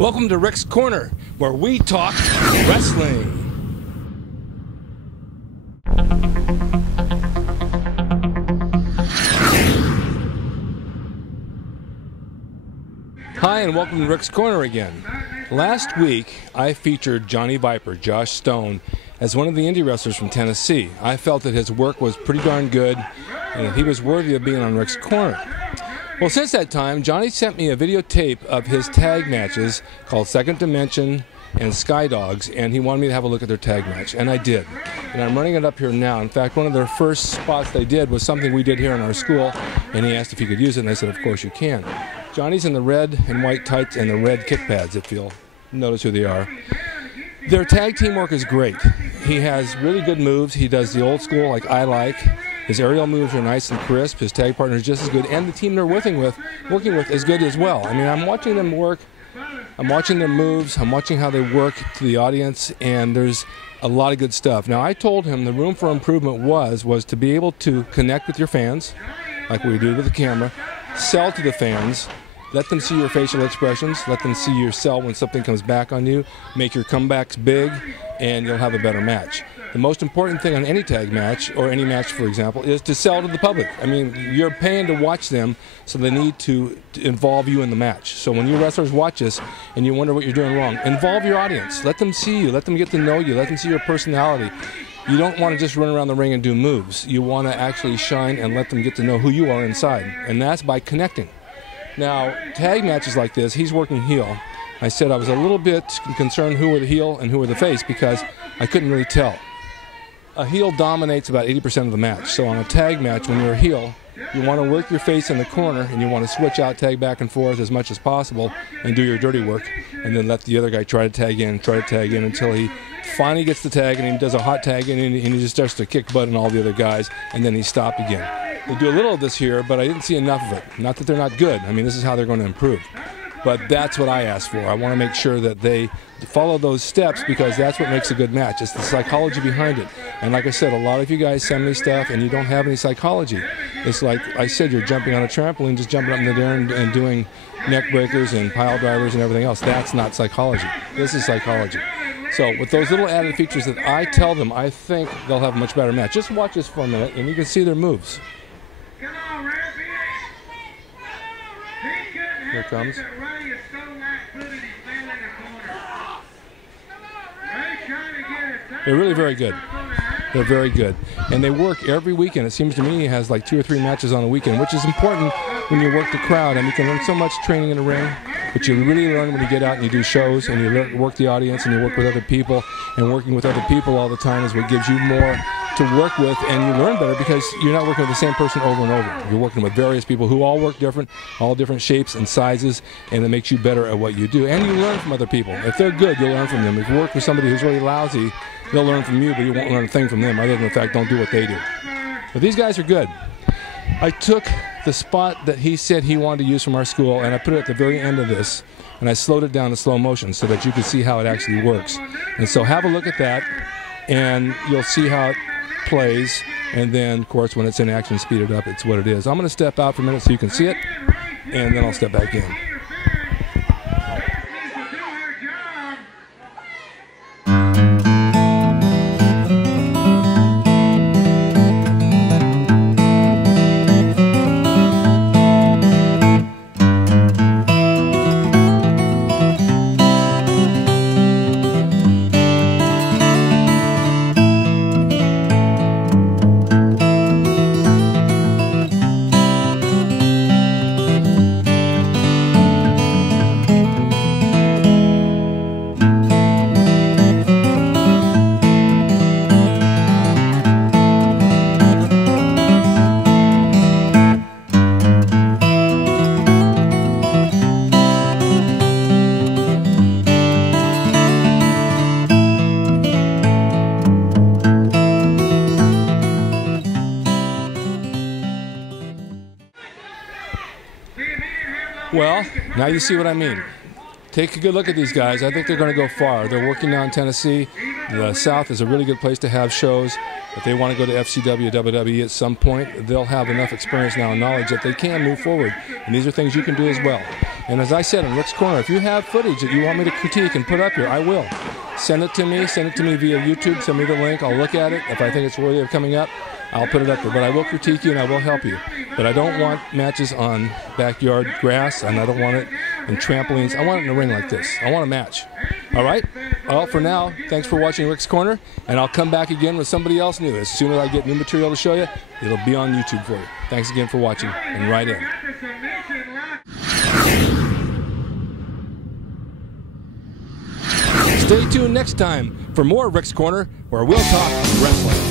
Welcome to Rick's Corner, where we talk wrestling. Hi, and welcome to Rick's Corner again. Last week, I featured Johnny Viper, Josh Stone, as one of the indie wrestlers from Tennessee. I felt that his work was pretty darn good, and that he was worthy of being on Rick's Corner. Well, since that time, Johnny sent me a videotape of his tag matches called Second Dimension and Sky Dogs, and he wanted me to have a look at their tag match, and I did. And I'm running it up here now. In fact, one of their first spots they did was something we did here in our school, and he asked if he could use it, and I said, of course you can. Johnny's in the red and white tights and the red kick pads, if you'll notice who they are. Their tag team work is great. He has really good moves. He does the old school like I like. His aerial moves are nice and crisp. His tag partner is just as good, and the team they're working with is good as well. I mean, I'm watching them work. I'm watching their moves. I'm watching how they work to the audience, and there's a lot of good stuff. Now, I told him the room for improvement was to be able to connect with your fans, like we do with the camera, sell to the fans, let them see your facial expressions, let them see your sell when something comes back on you, make your comebacks big, and you'll have a better match. The most important thing on any tag match, or any match, for example, is to sell to the public. I mean, you're paying to watch them, so they need to involve you in the match. So when you wrestlers watch this and you wonder what you're doing wrong, involve your audience. Let them see you. Let them get to know you. Let them see your personality. You don't want to just run around the ring and do moves. You want to actually shine and let them get to know who you are inside, and that's by connecting. Now, tag matches like this, he's working heel. I said I was a little bit concerned who were the heel and who were the face because I couldn't really tell. A heel dominates about 80% of the match. So on a tag match, when you're a heel, you want to work your face in the corner and you want to switch out, tag back and forth as much as possible and do your dirty work, and then let the other guy try to tag in until he finally gets the tag and he does a hot tag in and he just starts to kick butt on all the other guys, and then he's stopped again. They do a little of this here, but I didn't see enough of it. Not that they're not good. I mean, this is how they're going to improve. But that's what I asked for. I want to make sure that they follow those steps because that's what makes a good match. It's the psychology behind it. And like I said, a lot of you guys send me stuff and you don't have any psychology. It's like I said, you're jumping on a trampoline, just jumping up in the air and doing neck breakers and pile drivers and everything else. That's not psychology. This is psychology. So with those little added features that I tell them, I think they'll have a much better match. Just watch this for a minute and you can see their moves. Here it comes. They're really very good. They're very good. And they work every weekend. It seems to me he has like 2 or 3 matches on a weekend, which is important when you work the crowd. I mean, you can learn so much training in the ring, but you really learn when you get out and you do shows and you work the audience and you work with other people. And working with other people all the time is what gives you more to work with, and you learn better because you're not working with the same person over and over. You're working with various people who all work different, all different shapes and sizes, and it makes you better at what you do. And you learn from other people. If they're good, you'll learn from them. If you work with somebody who's really lousy, they'll learn from you, but you won't learn a thing from them other than the fact don't do what they do. But these guys are good. I took the spot that he said he wanted to use from our school, and I put it at the very end of this, and I slowed it down to slow motion so that you can see how it actually works. And so have a look at that, and you'll see how it plays, and then of course when it's in action, speed it up. It's what it is. I'm going to step out for a minute so you can see it, and then I'll step back in. Well, now you see what I mean. Take a good look at these guys. I think they're going to go far. They're working now in Tennessee. The South is a really good place to have shows. If they want to go to FCW, WWE at some point, they'll have enough experience now and knowledge that they can move forward. And these are things you can do as well. And as I said in Rick's Corner, if you have footage that you want me to critique and put up here, I will. Send it to me via YouTube, send me the link, I'll look at it. If I think it's worthy of coming up, I'll put it up there. But I will critique you and I will help you. But I don't want matches on backyard grass, and I don't want it in trampolines. I want it in a ring like this. I want a match. All right? Well, for now, thanks for watching Rick's Corner, and I'll come back again with somebody else new. As soon as I get new material to show you, it'll be on YouTube for you. Thanks again for watching, and write in. Stay tuned next time for more Rick's Corner, where we'll talk wrestling.